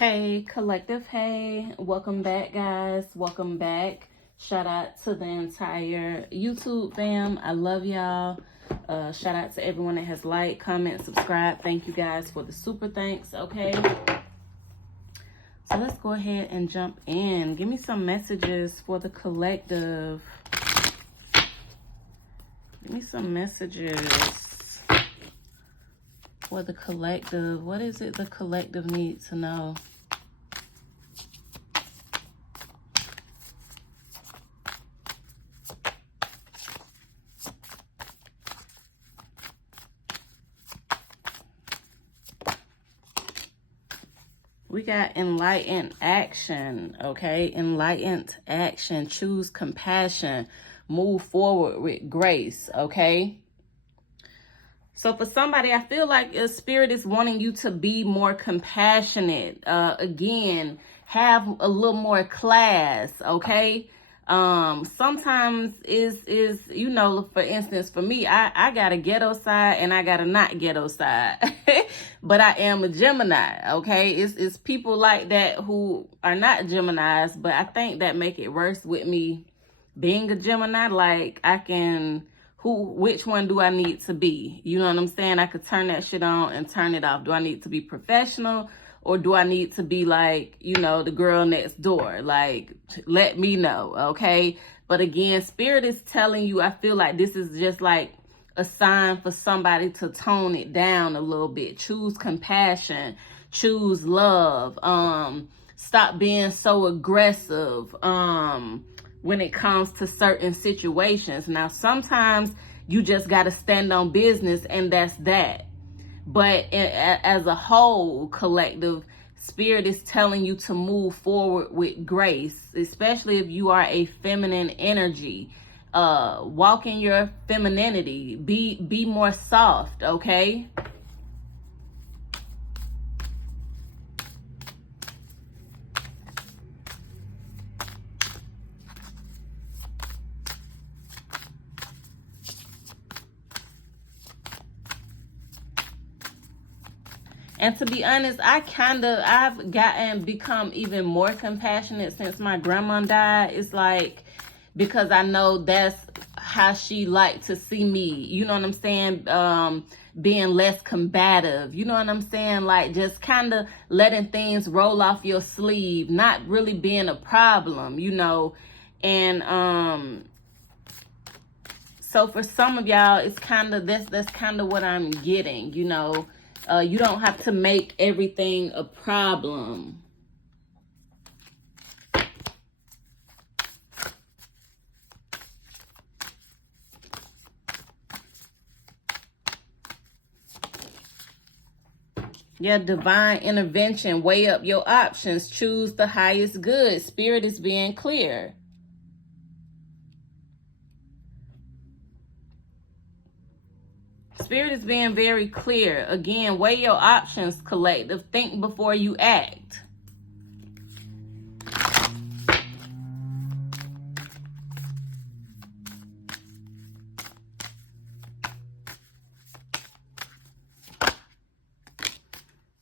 Hey, collective. Hey, welcome back, guys. Welcome back. Shout out to the entire YouTube fam. I love y'all. Shout out to everyone that has liked, comment, subscribe. Thank you guys for the super thanks. Okay. So let's go ahead and jump in. Give me some messages for the collective. Give me some messages for the collective. What is it the collective needs to know? We got enlightened action, okay? Enlightened action. Choose compassion. Move forward with grace, okay? So for somebody, I feel like a spirit is wanting you to be more compassionate. Again, have a little more class, okay? Sometimes is you know, for instance, for me, I got a ghetto side and I got a not ghetto side. But I am a Gemini, okay? It's people like that who are not Geminis, but I think that make it worse with me being a Gemini. Like, I can, which one do I need to be? You know what I'm saying? I could turn that shit on and turn it off. Do I need to be professional? Or do I need to be like, you know, the girl next door? Like, let me know, okay? But again, spirit is telling you, I feel like this is just like a sign for somebody to tone it down a little bit. Choose compassion. Choose love. Stop being so aggressive when it comes to certain situations. Now, sometimes you just got to stand on business, and that's that. But as a whole, collective, spirit is telling you to move forward with grace, especially if you are a feminine energy. Walk in your femininity. Be more soft, okay? And to be honest, I've become even more compassionate since my grandma died. It's like, because I know that's how she liked to see me. You know what I'm saying? Being less combative. You know what I'm saying? Like, just kind of letting things roll off your sleeve, not really being a problem, you know? And, so for some of y'all, it's kind of, that's kind of what I'm getting, you know? You don't have to make everything a problem. Yeah, divine intervention. Weigh up your options. Choose the highest good. Spirit is being clear. Spirit is being very clear. Again, weigh your options, collective. Think before you act.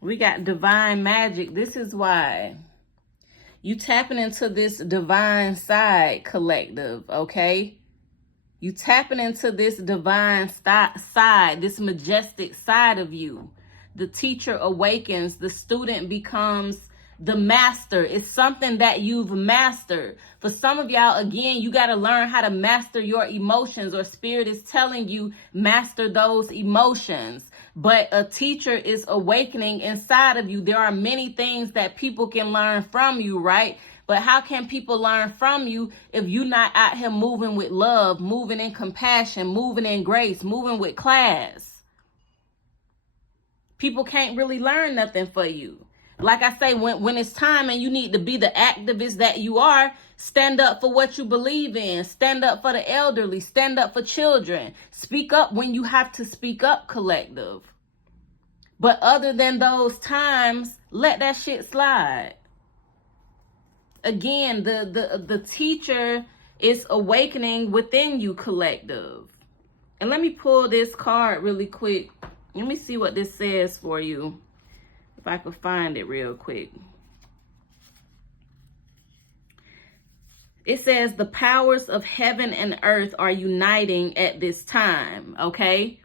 We got divine magic. This is why you tapping into this divine side, collective, okay? You tapping into this divine side, this majestic side of you. The teacher awakens, the student becomes the master. It's something that you've mastered. For some of y'all, again, you got to learn how to master your emotions, or spirit is telling you, master those emotions. But a teacher is awakening inside of you. There are many things that people can learn from you, right? But how can people learn from you if you're not out here moving with love, moving in compassion, moving in grace, moving with class? People can't really learn nothing for you. Like I say, when it's time and you need to be the activist that you are, stand up for what you believe in. Stand up for the elderly. Stand up for children. Speak up when you have to speak up, collective. But other than those times, let that shit slide. Again, the teacher is awakening within you, collective. And let me pull this card really quick. Let me see what this says for you. If I could find it real quick. It says the powers of heaven and earth are uniting at this time, okay?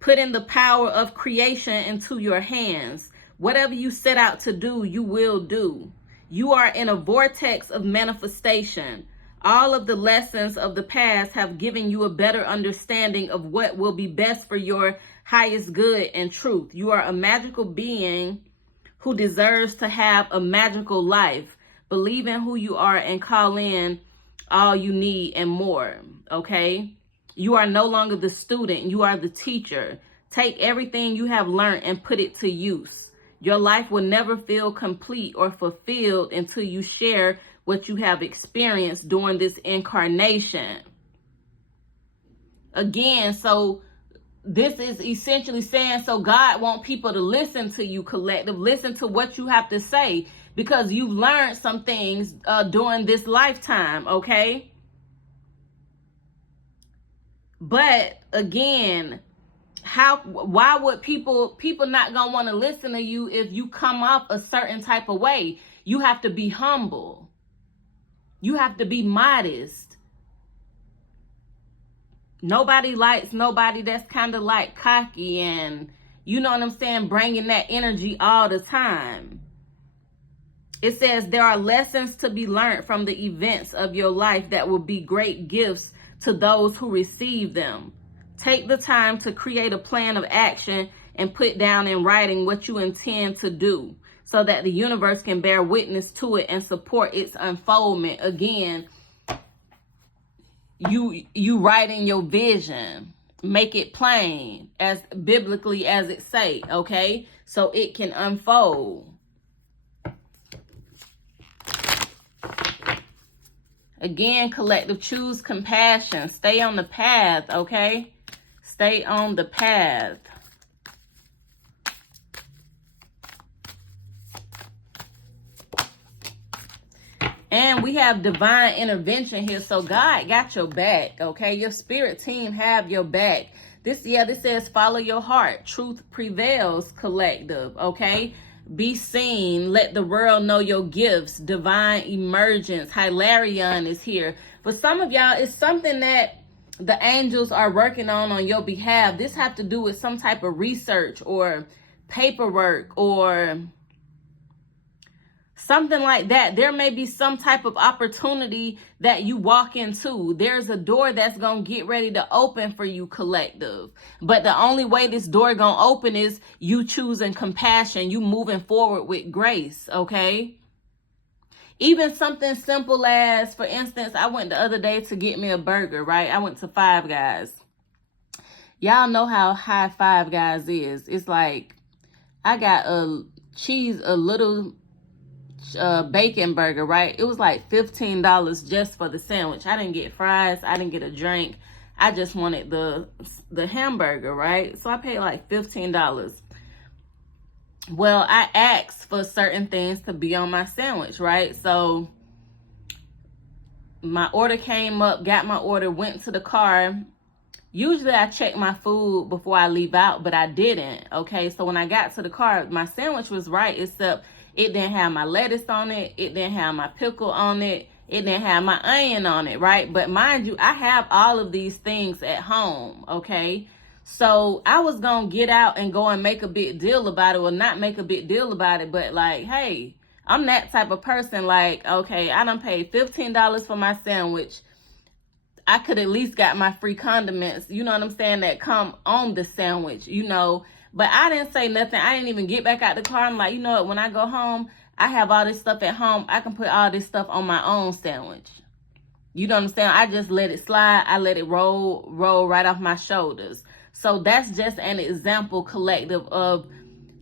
Putting the power of creation into your hands. Whatever you set out to do, you will do. You are in a vortex of manifestation. All of the lessons of the past have given you a better understanding of what will be best for your highest good and truth. You are a magical being who deserves to have a magical life. Believe in who you are and call in all you need and more, okay? You are no longer the student. You are the teacher. Take everything you have learned and put it to use. Your life will never feel complete or fulfilled until you share what you have experienced during this incarnation. Again, so this is essentially saying, so God wants people to listen to you, collective. Listen to what you have to say, because you've learned some things during this lifetime, okay? But again, why would people not gonna want to listen to you if you come off a certain type of way? You have to be humble. You have to be modest. Nobody likes nobody that's kind of like cocky and, you know what I'm saying, bringing that energy all the time. It says there are lessons to be learned from the events of your life that will be great gifts to those who receive them. Take the time to create a plan of action and put down in writing what you intend to do so that the universe can bear witness to it and support its unfoldment. Again, you writing your vision, make it plain as biblically as it say, okay? So it can unfold. Again, collective, choose compassion. Stay on the path, okay? Stay on the path. And we have divine intervention here. So God got your back, okay? Your spirit team have your back. This says follow your heart. Truth prevails, collective, okay? Be seen. Let the world know your gifts. Divine emergence. Hilarion is here. For some of y'all, it's something that the angels are working on your behalf. This have to do with some type of research or paperwork or something like that. There may be some type of opportunity that you walk into. There's a door that's going to get ready to open for you, collective. But the only way this door going to open is you choosing compassion, you moving forward with grace, okay? Even something simple as, for instance, I went the other day to get me a burger, right? I went to Five Guys. Y'all know how high Five Guys is. It's like, I got a little bacon burger, right? It was like $15 just for the sandwich. I didn't get fries. I didn't get a drink. I just wanted the hamburger, right? So I paid like $15. Well, I asked for certain things to be on my sandwich, right? So my order came up, got my order, went to the car. Usually I check my food before I leave out, but I didn't, okay? So when I got to the car, my sandwich was right, except it didn't have my lettuce on it. It didn't have my pickle on it. It didn't have my onion on it, right? But mind you, I have all of these things at home, okay? So I was going to get out and go and make a big deal about it, or not make a big deal about it, but like, hey, I'm that type of person. Like, okay, I done paid $15 for my sandwich. I could at least got my free condiments, you know what I'm saying, that come on the sandwich, you know. But I didn't say nothing. I didn't even get back out the car. I'm like, you know what, when I go home, I have all this stuff at home. I can put all this stuff on my own sandwich. You know what I'm saying? I just let it slide. I let it roll right off my shoulders. So that's just an example, collective, of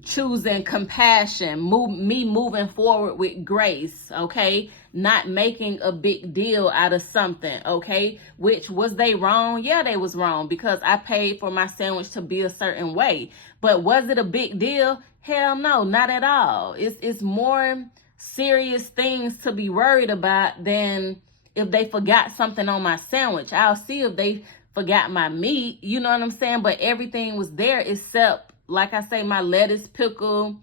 choosing compassion, moving forward with grace, okay? Not making a big deal out of something, okay? Which, was they wrong? Yeah, they was wrong, because I paid for my sandwich to be a certain way. But was it a big deal? Hell no, not at all. It's more serious things to be worried about than if they forgot something on my sandwich. I'll see if they forgot my meat, you know what I'm saying? But everything was there except, like I say, my lettuce, pickle,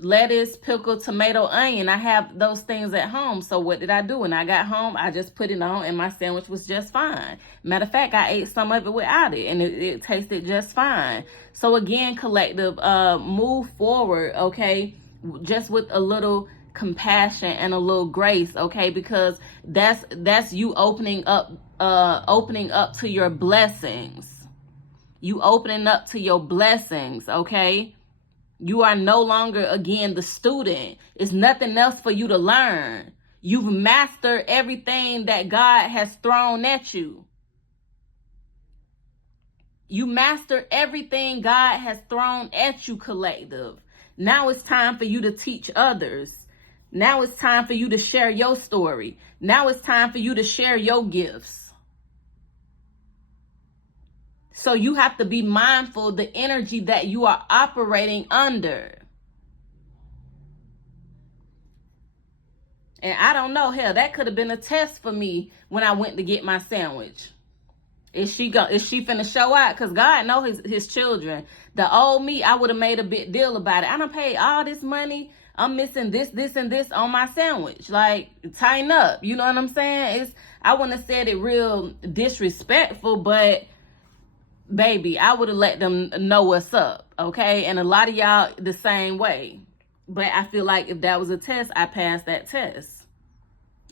lettuce, pickle, tomato, onion. I have those things at home. So what did I do? When I got home, I just put it on and my sandwich was just fine. Matter of fact, I ate some of it without it and it tasted just fine. So again, collective, move forward, okay? Just with a little compassion and a little grace, okay? Because that's you opening up to your blessings. You opening up to your blessings, okay? You are no longer, again, the student. It's nothing else for you to learn. You've mastered everything that God has thrown at you. You mastered everything God has thrown at you, collective. Now it's time for you to teach others. Now it's time for you to share your story. Now it's time for you to share your gifts. So you have to be mindful of the energy that you are operating under. And I don't know, hell, that could have been a test for me when I went to get my sandwich. Is she finna show out? Because God knows his children. The old me, I would have made a big deal about it. I done paid all this money. I'm missing this, and this on my sandwich. Like, tighten up. You know what I'm saying? I wouldn't have said it real disrespectful, but baby, I would have let them know what's up, okay? And a lot of y'all the same way. But I feel like if that was a test, I passed that test.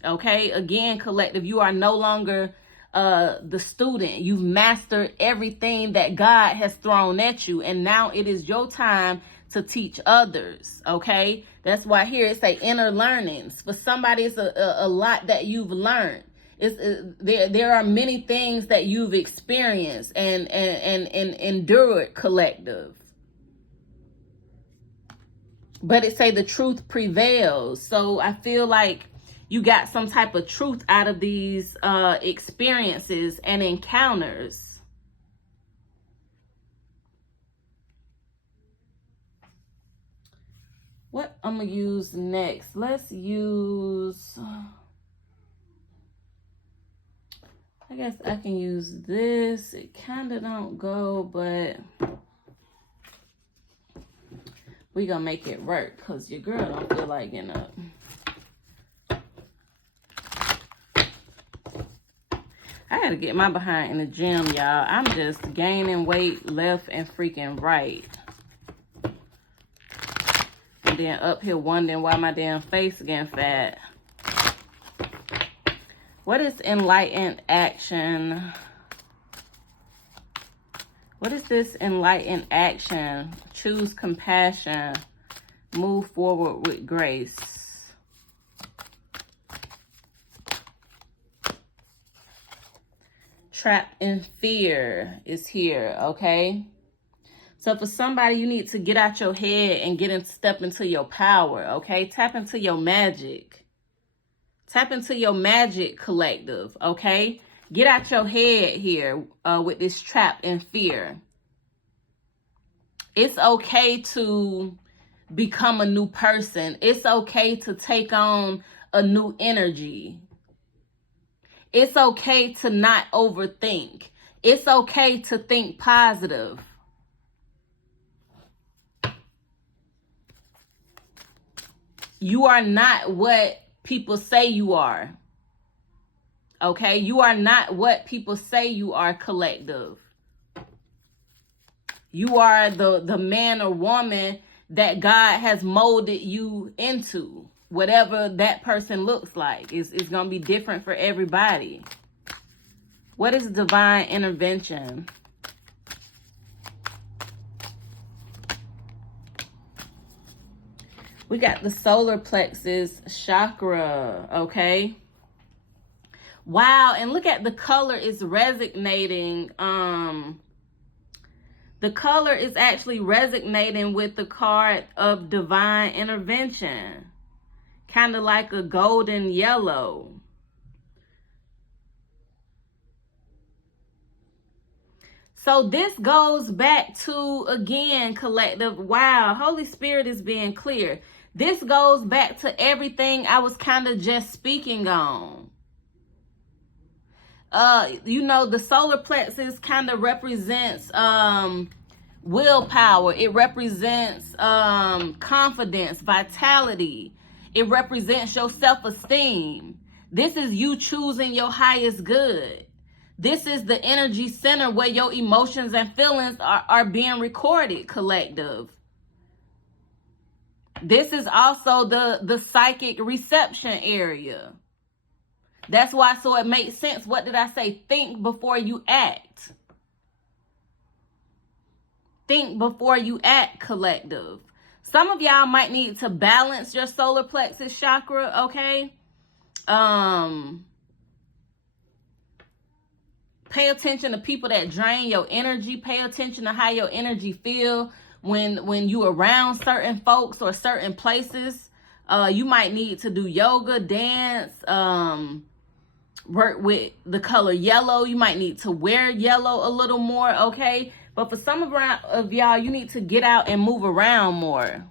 Okay? Again, collective, you are no longer the student. You've mastered everything that God has thrown at you. And now it is your time to teach others, okay? That's why here it say inner learnings. For somebody, it's a lot that you've learned. There are many things that you've experienced and endured, collective. But it say the truth prevails. So I feel like you got some type of truth out of these experiences and encounters. What I'm gonna use next? Let's use, I guess I can use this. It kind of don't go, but we gonna make it work because your girl don't feel like getting up. I gotta get my behind in the gym, y'all. I'm just gaining weight left and freaking right. And then up here wondering why my damn face getting fat. What is enlightened action? What is this enlightened action? Choose compassion. Move forward with grace. Trapped in fear is here, okay? So for somebody, you need to get out your head and step into your power, okay? Tap into your magic. Tap into your magic, collective, okay? Get out your head here with this trap in fear. It's okay to become a new person. It's okay to take on a new energy. It's okay to not overthink. It's okay to think positive. You are not what people say you are. Okay? You are not what people say you are, collective. You are the man or woman that God has molded you into. Whatever that person looks like. It's going to be different for everybody. What is divine intervention? We got the solar plexus chakra, okay? Wow, and look at the color is resonating. The color is actually resonating with the card of divine intervention. Kind of like a golden yellow. So this goes back to, again, collective, wow, Holy Spirit is being clear. This goes back to everything I was kind of just speaking on. You know, the solar plexus kind of represents willpower. It represents confidence, vitality. It represents your self-esteem. This is you choosing your highest good. This is the energy center where your emotions and feelings are being recorded, collective. This is also the psychic reception area. That's why, so it makes sense. What did I say? Think before you act. Think before you act, collective. Some of y'all might need to balance your solar plexus chakra, okay? Pay attention to people that drain your energy. Pay attention to how your energy feel when you around certain folks or certain places. You might need to do yoga, dance, work with the color yellow. You might need to wear yellow a little more, okay? But for some of y'all, you need to get out and move around more.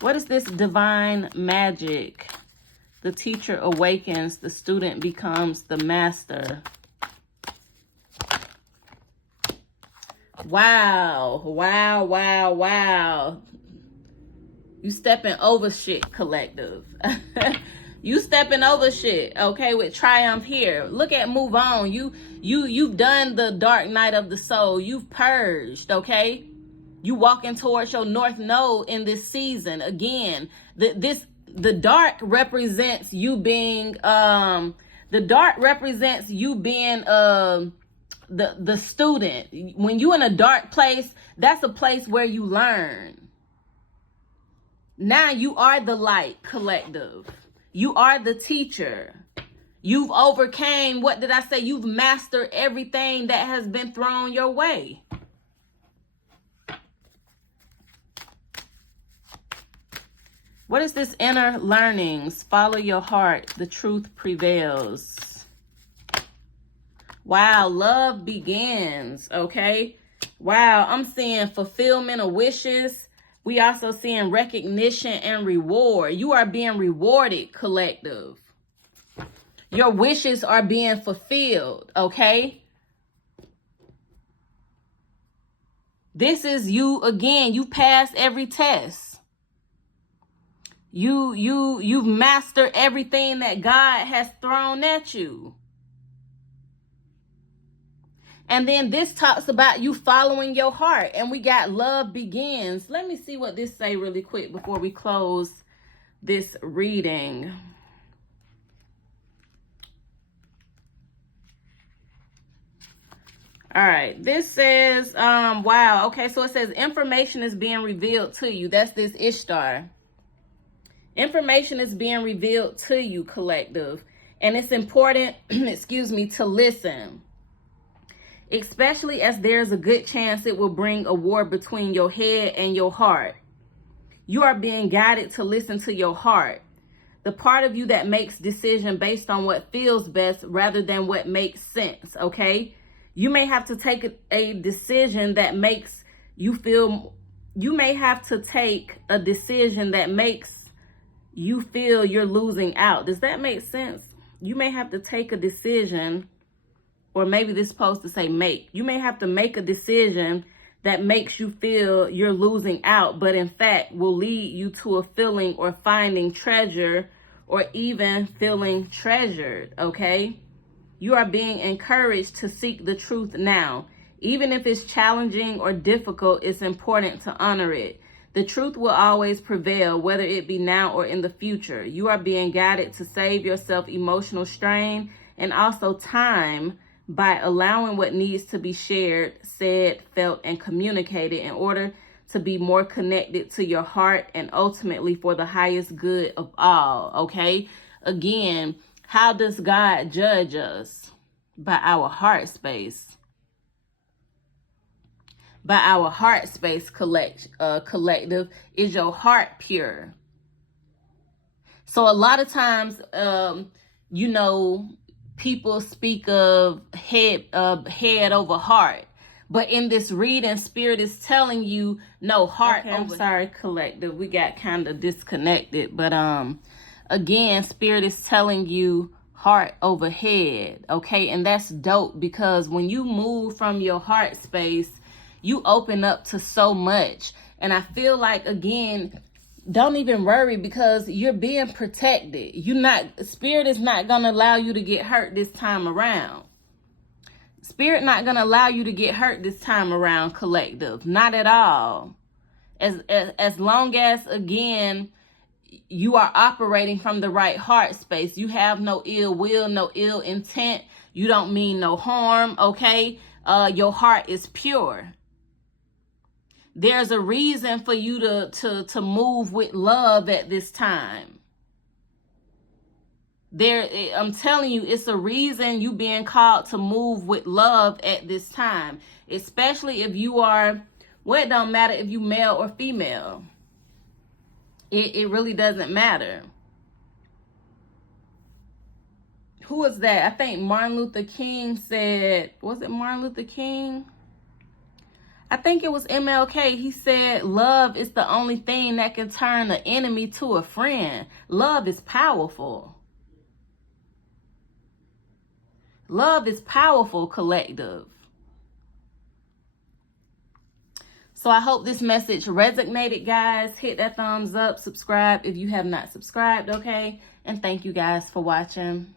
What is this divine magic? The teacher awakens, the student becomes the master. Wow, wow, wow, wow. You stepping over shit, collective. You stepping over shit, okay, with triumph here. Look at move on. You've done the dark night of the soul. You've purged, okay? You walking towards your north node in this season. Again, the dark represents you being the student. When you in a dark place, that's a place where you learn. Now you are the light, collective. You are the teacher. You've overcame, what did I say? You've mastered everything that has been thrown your way. What is this inner learnings? Follow your heart. The truth prevails. Wow, love begins, okay? Wow, I'm seeing fulfillment of wishes. We also seeing recognition and reward. You are being rewarded, collective. Your wishes are being fulfilled, okay? This is you again. You passed every test. You've mastered everything that God has thrown at you. And then this talks about you following your heart. And we got love begins. Let me see what this say really quick before we close this reading. All right. This says, wow. Okay, so it says information is being revealed to you. That's this Ishtar. Information is being revealed to you, collective. And it's important, excuse me, to listen. Especially as there's a good chance it will bring a war between your head and your heart. You are being guided to listen to your heart. The part of you that makes decision based on what feels best rather than what makes sense, okay? You may have to take a decision that makes you feel, you may have to take a decision that makes you feel you're losing out. Does that make sense? You may have to take a decision, or maybe this is supposed to say make. You may have to make a decision that makes you feel you're losing out, but in fact will lead you to a feeling or finding treasure or even feeling treasured, okay? You are being encouraged to seek the truth now. Even if it's challenging or difficult, it's important to honor it. The truth will always prevail, whether it be now or in the future. You are being guided to save yourself emotional strain and also time by allowing what needs to be shared, said, felt, and communicated in order to be more connected to your heart and ultimately for the highest good of all, okay? Again, how does God judge us? By our heart space. By our heart space, collective. Is your heart pure? So a lot of times, you know, people speak of head over heart. But in this reading, Spirit is telling you, no, heart over. I'm sorry, collective. We got kind of disconnected. But again, Spirit is telling you, heart over head, okay? And that's dope, because when you move from your heart space, you open up to so much. And I feel like, again, don't even worry, because you're being protected. Spirit is not going to allow you to get hurt this time around. Spirit not going to allow you to get hurt this time around, collective. Not at all. As long as, again, you are operating from the right heart space. You have no ill will, no ill intent. You don't mean no harm, okay? Your heart is pure. There's a reason for you to move with love at this time. I'm telling you, it's a reason you being called to move with love at this time. Especially if you are, well, it don't matter if you male or female. It really doesn't matter. Who was that? I think Martin Luther King said, was it Martin Luther King? I think it was MLK. He said, love is the only thing that can turn an enemy to a friend. Love is powerful. Love is powerful, collective. So I hope this message resonated, guys. Hit that thumbs up, subscribe if you have not subscribed, okay? And thank you guys for watching.